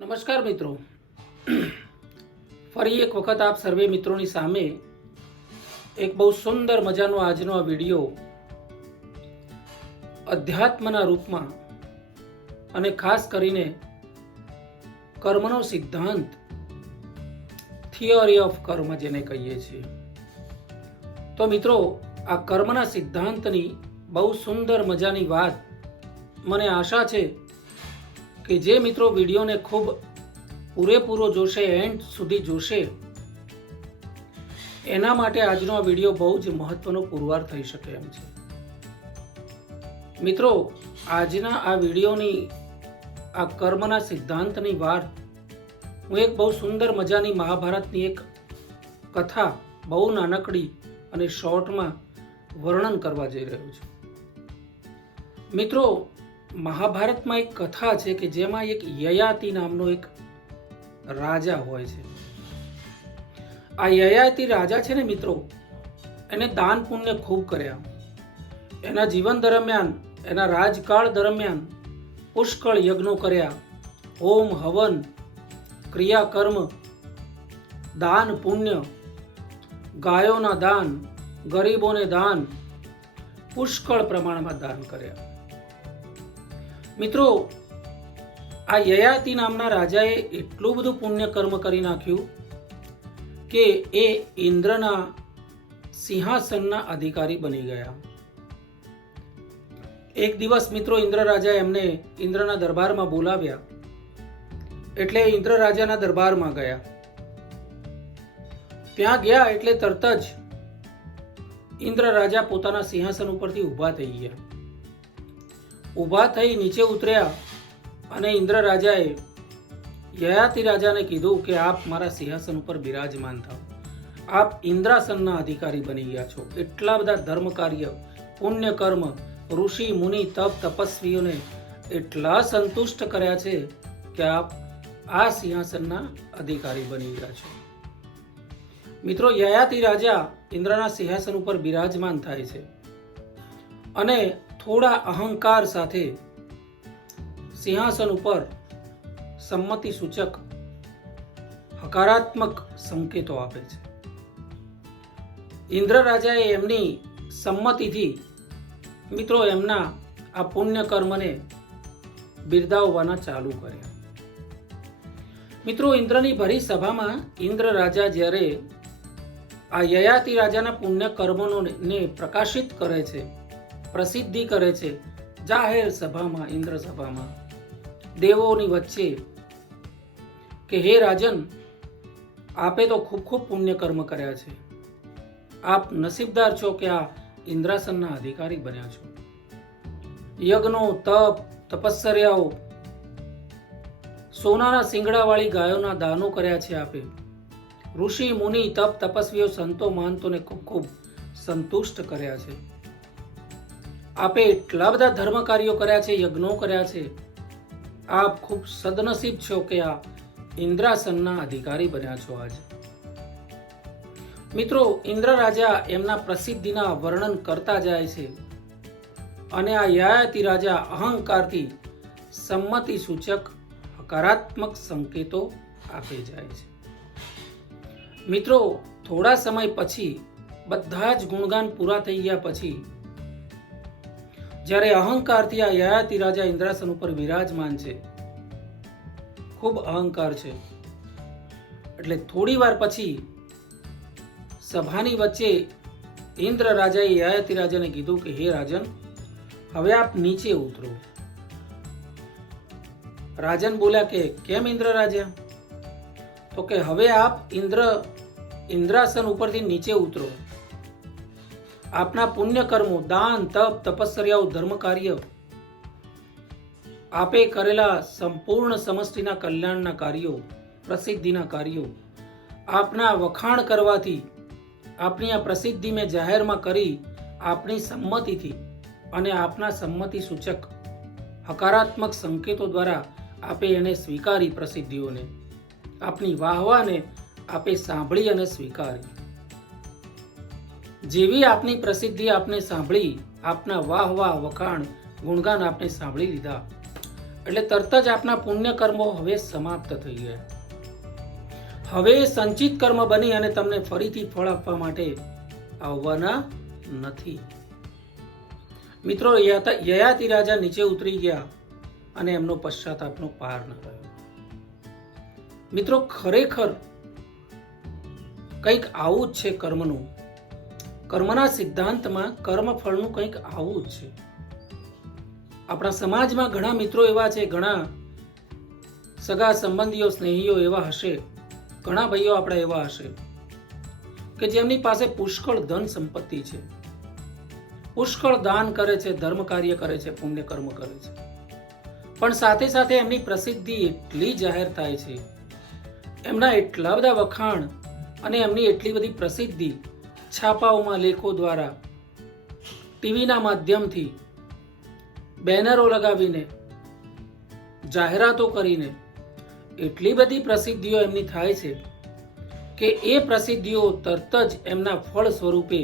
નમસ્કાર મિત્રો. ફરી એક વખત આપ સર્વે મિત્રોની સામે એક બહુ સુંદર મજાનો આજનો આ વીડિયો અધ્યાત્મના રૂપમાં અને ખાસ કરીને કર્મનો સિદ્ધાંત થિયોરી ઓફ કર્મ જેને કહીએ છીએ. તો મિત્રો, આ કર્મના સિદ્ધાંતની બહુ સુંદર મજાની વાત મને આશા છે કે જે મિત્રો વિડીયોને ખૂબ પૂરેપૂરો જોશે એન્ડ સુધી જોશે, એના માટે આજનો આ વીડિયો બહુ જ મહત્વનો પુરવાર થઈ શકે એમ છે. મિત્રો, આજના આ વિડીયોની આ કર્મના સિદ્ધાંતની વાત, હું એક બહુ સુંદર મજાની મહાભારતની એક કથા બહુ નાનકડી અને શોર્ટમાં વર્ણન કરવા જઈ રહ્યો છું. મિત્રો મહાભારતમાં એક કથા છે કે જેમાં એક યયાતિ નામનો એક રાજા હોય છે. આ યયાતિ રાજા છે ને મિત્રો, એને દાન પુણ્ય ખૂબ કર્યા. એના જીવન દરમિયાન, એના રાજકાળ દરમિયાન પુષ્કળ યજ્ઞો કર્યા. હોમ, હવન, ક્રિયાકર્મ, દાન પુણ્ય, ગાયોના દાન, ગરીબોને દાન, પુષ્કળ પ્રમાણમાં દાન કર્યા. મિત્રો, આ યયાતિ નામના રાજાએ એટલું બધું પુણ્ય કર્મ કરી નાખ્યું કે એ ઇન્દ્રના સિંહાસનના અધિકારી બની ગયા. એક દિવસ મિત્રો, ઇન્દ્ર રાજા એમને ઇન્દ્રના દરબારમાં બોલાવ્યા. એટલે ઇન્દ્ર રાજાના દરબારમાં ગયા. ત્યાં ગયા એટલે તરત જ ઇન્દ્ર રાજા પોતાના સિંહાસન ઉપરથી ઊભા થઈ ગયા. ઊભા થઈ નીચે ઉતર્યા અને ઇન્દ્ર રાજાએ યયાતિ રાજાને કીધું કે આપ મારા સિંહાસન ઉપર બિરાજમાન થાઓ. આપ ઇન્દ્રાસનના અધિકારી બની ગયા છો. એટલા બધા ધર્મ કાર્ય પુણ્ય કર્મ ઋષિ, મુનિ, તપ, તપસ્વીઓને એટલા સંતુષ્ટ કર્યા છે કે આપ આ સિંહાસનના અધિકારી બની ગયા છો. મિત્રો, યયાતિ રાજા ઇન્દ્રના સિંહાસન ઉપર બિરાજમાન થાય છે. અને થોડા અહંકાર સાથે સિંહાસન ઉપર સંમતિ સૂચક હકારાત્મક સંકેતો આપે છે. ઇન્દ્ર રાજાએ એમની સંમતિથી મિત્રો એમના આ પુણ્ય કર્મને બિરદાવવાના ચાલુ કર્યા. મિત્રો ઇન્દ્રની ભરી સભામાં ઇન્દ્ર રાજા જ્યારે આ યયાતિ રાજાના પુણ્ય કર્મોને પ્રકાશિત કરે છે પ્રસિદ્ધિ કરે છે. જાહેર સભામાં, ઇન્દ્ર દેવોની વચ્ચે કે હે રાજન, આપે તો ખૂબ ખૂબ પુણ્ય કર્મ કર્યા છે. આપ નસીબદાર છો કે આ ઇન્દ્રાસનના અધિકારી બન્યા છો. યજ્ઞો, તપ, તપસ્સર્યાઓ, સોનાના સિંગડાવાળી ગાયોના દાનો કર્યા છે આપે. ઋષિ, મુનિ, તપ, તપસ્વીઓ સંતો, મહંતોને ખૂબ ખૂબ સંતુષ્ટ કર્યા છે. આપે એટલા બધા ધર્મ કાર્યો કર્યા છે, યજ્ઞો કર્યા છે. આપ ખૂબ સદનસીબ છો કે આ ઇન્દ્રાસનના અધિકારી બન્યા છો આજ. મિત્રો ઇન્દ્ર રાજા એમના પ્રસિદ્ધિના વર્ણન કરતા જાય છે અને આ યયાતિ રાજા અહંકારથી સંમતિ સૂચક હકારાત્મક સંકેતો આપે જાય છે. મિત્રો, થોડા સમય પછી બધા જ ગુણગાન પૂરા થઈ ગયા પછી જ્યારે અહંકારથી આ યયાતિ રાજા ઇન્દ્રાસન ઉપર વિરાજમાન છે. ખૂબ અહંકાર છે. એટલે થોડી વાર પછી સભાની વચ્ચે ઇન્દ્ર રાજાએ યયાતિ રાજાને કીધું કે, હે રાજન, હવે આપ નીચે ઉતરો. રાજન બોલ્યા કે, કેમ ઇન્દ્ર રાજા? તો કે, હવે આપ ઇન્દ્ર, ઇન્દ્રાસન ઉપરથી નીચે ઉતરો. આપના પુણ્ય કર્મો, દાન, તપ તપસ્યાઓ ધર્મ કાર્ય, આપે કરેલા સંપૂર્ણ સમષ્ટિના કલ્યાણના કાર્યો, પ્રસિદ્ધિના કાર્યો, આપના વખાણ કરવાથી આપણી આ પ્રસિદ્ધિ મેં જાહેરમાં કરી આપની સંમતિથી અને આપના સંમતિ સૂચક હકારાત્મક સંકેતો દ્વારા આપે એને સ્વીકારી પ્રસિદ્ધિઓને. આપની વાહવાને આપે સાંભળી અને સ્વીકારી. જેવી આપની પ્રસિદ્ધિ આપને સાંભળી, આપના વાહ વાહ વખાણ, ગુણગાન આપને સાંભળી લીધા. એટલે તરત જ આપના પુણ્ય કર્મો હવે સમાપ્ત થઈ ગયા. હવે સંચિત કર્મ બની અને તમને ફરીથી ફળ આપવા માટે આવવાના નથી. મિત્રો યયાતિ રાજા નીચે ઉતરી ગયા અને એમનો પશ્ચાતાપનો પાર ન રહ્યો. મિત્રો, ખરેખર કંઈક આવું જ છે કર્મનું. કર્મના સિદ્ધાંતમાં કર્મફળનું કંઈક આવું જ છે. આપણા સમાજમાં ઘણા મિત્રો એવા છે, ઘણા સગા સંબંધીઓ, સ્નેહીઓ એવા હશે, ઘણા ભાઈઓ આપણા એવા હશે, કે જેમની પાસે પુષ્કળ ધન સંપત્તિ છે. પુષ્કળ દાન કરે છે, ધર્મ કાર્ય કરે છે, પુણ્ય કર્મ કરે છે. પણ સાથે સાથે એમની પ્રસિદ્ધિ એટલી જાહેર થાય છે. એમના એટલા બધા વખાણ અને એમની એટલી બધી પ્રસિદ્ધિ છાપાઓમાં લેખો દ્વારા ટીવીના માધ્યમથી બેનરો લગાવીને, જાહેરાતો કરીને એટલી બધી પ્રસિદ્ધિઓ એમની થાય છે કે એ પ્રસિદ્ધિઓ તરત જ એમના ફળ સ્વરૂપે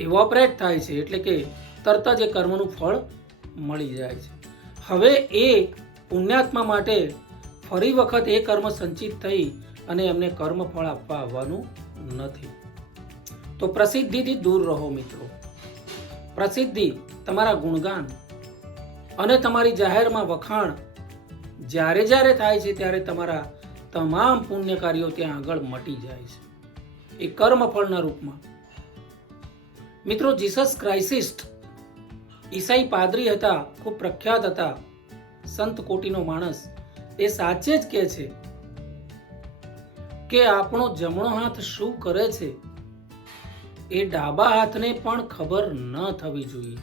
ઇવોપરેટ થાય છે. એટલે કે તરત જ એ કર્મનું ફળ મળી જાય છે. હવે એ પુણ્યાત્મા માટે ફરી વખત એ કર્મ સંચિત થઈ અને એમને કર્મ ફળ આપવા આવવાનું નથી. તો પ્રસિદ્ધિથી દૂર રહો મિત્રો. પ્રસિદ્ધિ તમારા ગુણગાન અને તમારી જાહેરમાં વખાણ જ્યારે જ્યારે થાય છે ત્યારે તમારા તમામ પુણ્ય કાર્યો ત્યાં આગળ મટી જાય છે. એ કર્મફળના રૂપમાં. મિત્રો, જીસસ ક્રાઇસિસ્ટ ઈસાઈ પાદરી હતા, ખૂબ પ્રખ્યાત હતા, સંત કોટીનો માણસ. એ સાચે જ કહે છે કે આપણો જમણો હાથ શું કરે છે? એ ડાબા હાથને પણ ખબર ન થવી જોઈએ.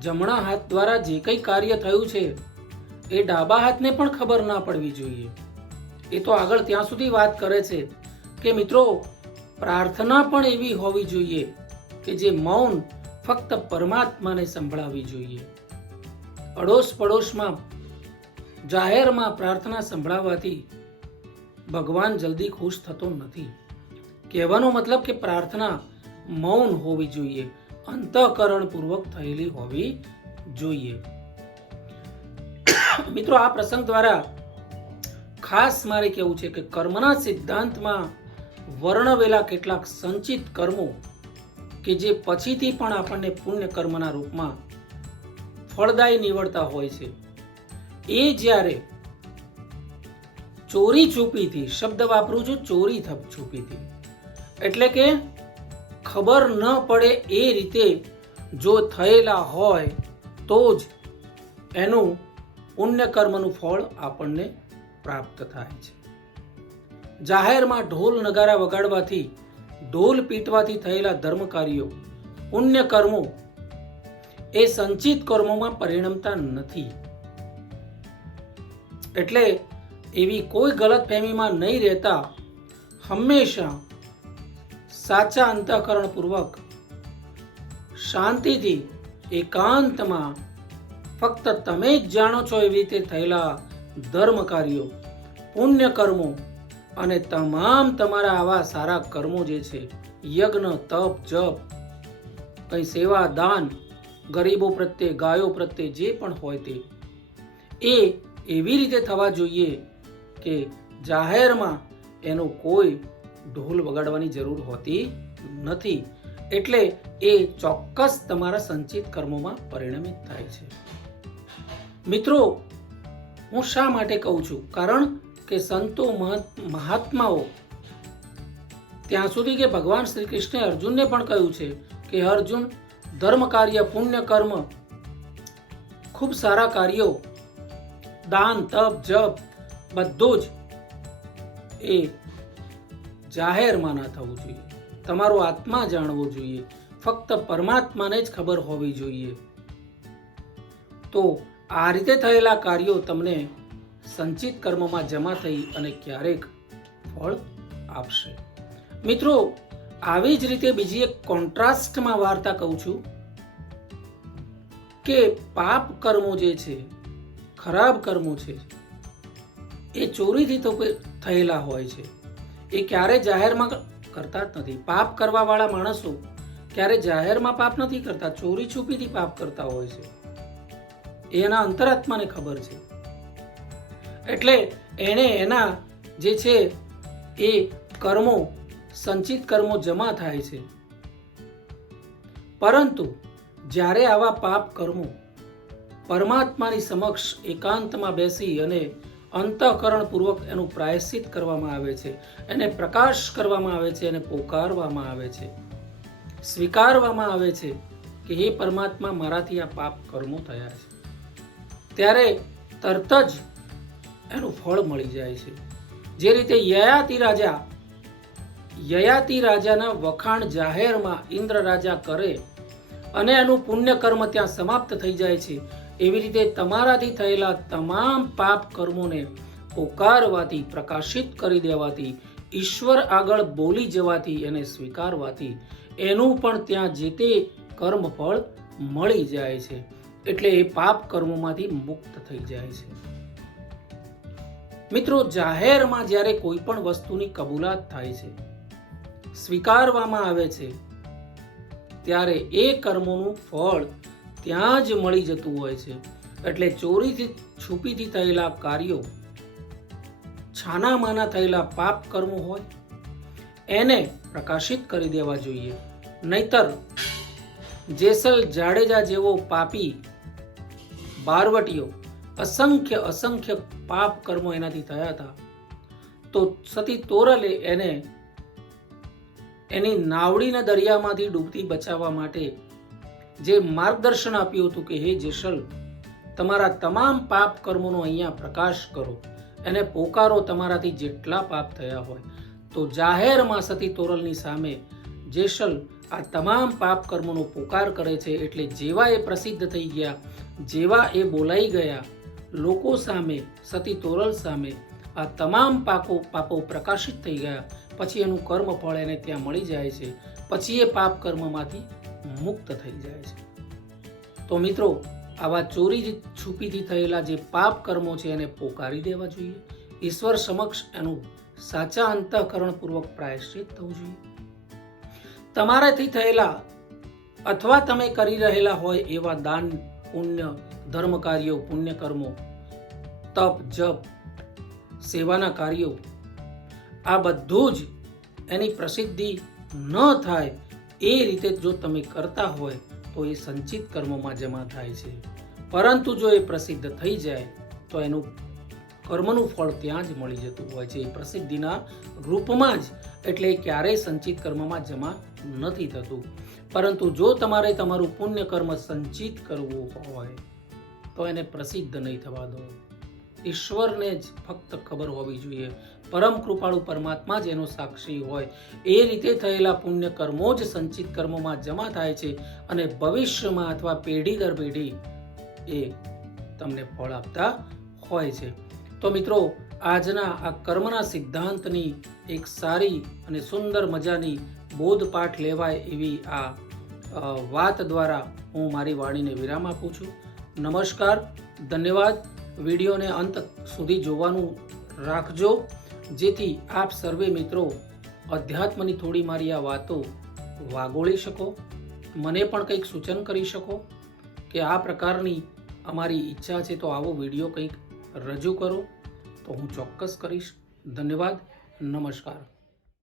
જમણા હાથ દ્વારા જે કંઈ કાર્ય થયું છે, એ ડાબા હાથને પણ ખબર ના પડવી જોઈએ. એ તો આગળ ત્યાં સુધી વાત કરે છે કે મિત્રો, પ્રાર્થના પણ એવી હોવી જોઈએ કે જે મૌન ફક્ત પરમાત્માને સંભળાવી જોઈએ. અડોશ પડોશમાં જાહેરમાં પ્રાર્થના સંભળાવવાથી ભગવાન જલ્દી ખુશ થતો નથી. કહેવાનો મતલબ કે પ્રાર્થના મૌન હોવી જોઈએ. અંતઃકરણપૂર્વક થયેલી હોવી જોઈએ. મિત્રો, આ પ્રસંગ દ્વારા ખાસ મારે કહેવું છે કે કર્મના સિદ્ધાંતમાં વર્ણવેલા કેટલાક સંચિત કર્મો કે જે પછીથી પણ આપણને પુણ્ય કર્મના રૂપમાં ફળદાયી નીવડતા હોય છે. એ જ્યારે ચોરી છુપીથી શબ્દ વાપરું છું, ચોરી થપ છુપીથી એટલે કે ખબર ન પડે એ રીતે જો થયેલા હોય તો જ એનું પુણ્ય કર્મનું ફળ આપણને પ્રાપ્ત થાય છે. જાહેરમાં ઢોલ નગારા વગાડવાથી, ઢોલ પીટવાથી થયેલા ધર્મ કાર્યો પુણ્ય કર્મો એ સંચિત કર્મોમાં પરિણમતા નથી. એટલે એવી કોઈ ગલત ફહેમીમાં નહીં રહેતા, હંમેશા સાચા અંતઃકરણપૂર્વક શાંતિથી, એકાંતમાં ફક્ત તમે જ જાણો છો એવી રીતે થયેલા ધર્મ કાર્યો પુણ્ય કર્મો અને તમામ તમારા આવા સારા કર્મો જે છે, યજ્ઞ, તપ, જપ, કંઈ સેવા, દાન, ગરીબો પ્રત્યે, ગાયો પ્રત્યે જે પણ હોય તે, એ એવી રીતે થવા જોઈએ કે જાહેરમાં એનો કોઈ ઢોલ વગાડવાની જરૂર હોતી નથી. એટલે એ ચોક્કસ તમારા સંચિત કર્મોમાં પરિણમિત થાય છે. મિત્રો, હું શા માટે કહું છું? કારણ કે સંતો મહાત્માઓ ત્યાં સુધી કે ભગવાન શ્રી કૃષ્ણે અર્જુનને પણ કહ્યું છે કે અર્જુન, ધર્મ કાર્ય, પુણ્ય કર્મ, ખૂબ સારા કાર્યો, દાન, તપ, જપ બધું જ એ જાહેરમાં ના થવું જોઈએ. તમારો આત્મા જાણવો જોઈએ. ફક્ત પરમાત્માને જ ખબર હોવી જોઈએ. તો આ રીતે થયેલા કાર્યો તમને સંચિત કર્મમાં જમા થઈ અને ક્યારેક ફળ આપશે. મિત્રો, આવી જ રીતે બીજી એક કોન્ટ્રાસ્ટમાં વાર્તા કહું છું કે પાપ કર્મો જે છે, ખરાબ કર્મો છે એ ચોરીથી તો થયેલા હોય છે. એ ક્યારે જાહેરમાં કરતા જ નથી. પાપ કરવાવાળા માણસો ક્યારે જાહેરમાં પાપ નથી કરતા. ચોરી છુપીથી પાપ કરતા હોય છે. એના અંતરાત્માને ખબર છે. એટલે એણે એના જે છે એ કર્મો, સંચિત કર્મો જમા થાય છે. પરંતુ જ્યારે આવા પાપ કર્મો પરમાત્માની સમક્ષ એકાંતમાં બેસી અને અંતઃકરણપૂર્વક એનું પ્રાયશ્ચિત કરવામાં આવે છે, એને પ્રકાશ કરવામાં આવે છે, એને પોકારવામાં આવે છે. સ્વીકારવામાં આવે છે કે હે પરમાત્મા, મારાથી આ પાપ કર્મો થયા છે. ત્યારે તરત જ એનું ફળ મળી જાય છે. જે રીતે યયાતિ રાજા, યયાતિ રાજાના વખાણ જાહેરમાં ઇન્દ્ર રાજા કરે અને એનું પુણ્ય કર્મ ત્યાં સમાપ્ત થઈ જાય છે એવી રીતે તમારાથી થયેલા તમામ પાપ કર્મોને પોકારવાથી, પ્રકાશિત કરી દેવાથી, ઈશ્વર આગળ બોલી જવાથી એને સ્વીકારવાથી એનું પણ ત્યાં જે તે કર્મફળ મળી જાય છે. એટલે એ પાપ કર્મોમાંથી મુક્ત થઈ જાય છે. મિત્રો, જાહેરમાં જ્યારે કોઈ પણ વસ્તુની કબૂલાત થાય છે, સ્વીકારવામાં આવે છે, ત્યારે એ કર્મોનું ફળ ત્યાં જ મળી જતું હોય છે. એટલે ચોરીથી છુપીથી થયેલા કાર્યો, છાનામાના થયેલા પાપ કર્મો હોય, એને પ્રકાશિત કરી દેવા જોઈએ. નહીતર જેસલ જાડેજા જેવો પાપી, બારવટીઓ, અસંખ્ય અસંખ્ય પાપ કર્મો એનાથી થયા હતા. તો સતી તોરલે એને, એની નાવડીના દરિયામાંથી ડૂબતી બચાવવા માટે જે માર્ગદર્શન આપ્યું હતું કે હે જેસલ, તમારા તમામ પાપ કર્મોનો અહીંયા પ્રકાશ કરો. એને પોકારો તમારાથી જેટલા પાપ થયા હોય તો જાહેરમાં સતી તોરલની સામે જેસલ આ તમામ પાપ કર્મોનો પોકાર કરે છે એટલે જેવા એ પ્રસિદ્ધ થઈ ગયા, જેવા એ બોલાઈ ગયા, લોકો સામે, સતી તોરલ સામે આ તમામ પાકો, પાપો પ્રકાશિત થઈ ગયા. પછી એનું કર્મ ફળ એને ત્યાં મળી જાય છે. પછી એ પાપ કર્મમાંથી મુક્ત થઈ જાય છે. તો મિત્રો, આવા ચોરી છુપીથી થયેલા જે પાપ કર્મો છે એને પોકારી દેવા જોઈએ. ઈશ્વર સમક્ષ એનું સાચા અંતઃકરણપૂર્વક પ્રાયશ્ચિત થવું જોઈએ. તમારાથી થયેલા અથવા તમે કરી રહેલા હોય એવા દાન, પુણ્ય ધર્મ કાર્યો પુણ્ય કર્મો તપ, જપ, સેવાના કાર્યો, આ બધું જ એની પ્રસિદ્ધિ ન થાય એ રીતે જો તમે કરતા હોય તો એ સંચિત કર્મોમાં જમા થાય છે. પરંતુ જો એ પ્રસિદ્ધ થઈ જાય, તો એનું કર્મનું ફળ ત્યાં જ મળી જતું હોય છે. એ પ્રસિદ્ધિના રૂપમાં જ, એટલે ક્યારેય સંચિત કર્મમાં જમા નથી થતું. પરંતુ જો તમારે તમારું પુણ્ય કર્મ સંચિત કરવું હોય, તો એને પ્રસિદ્ધ નહીં થવા દો. ઈશ્વરને જ ફક્ત ખબર હોવી જોઈએ. પરમ કૃપાળુ પરમાત્મા જ એનો સાક્ષી હોય. એ રીતે થયેલા પુણ્ય કર્મો જ સંચિત કર્મોમાં જમા થાય છે અને ભવિષ્યમાં અથવા પેઢી દર પેઢી એ તમને ફળ આપતા હોય છે. તો મિત્રો, આજના આ કર્મના સિદ્ધાંતની એક સારી અને સુંદર મજાની બોધપાઠ લેવાય એવી આ વાત દ્વારા હું મારી વાણીને વિરામ આપું છું. નમસ્કાર, ધન્યવાદ. વિડીયોને અંત સુધી જોવાનું રાખજો. જેથી આપ સર્વે મિત્રો અધ્યાત્મની થોડી મારી આ વાતો વાગોળી શકો, મને પણ કંઈક સૂચન કરી શકો કે આ પ્રકારની અમારી ઈચ્છા છે તો આવો વીડિયો કંઈક રજૂ કરો. તો હું ચોક્કસ કરીશ. ધન્યવાદ. નમસ્કાર.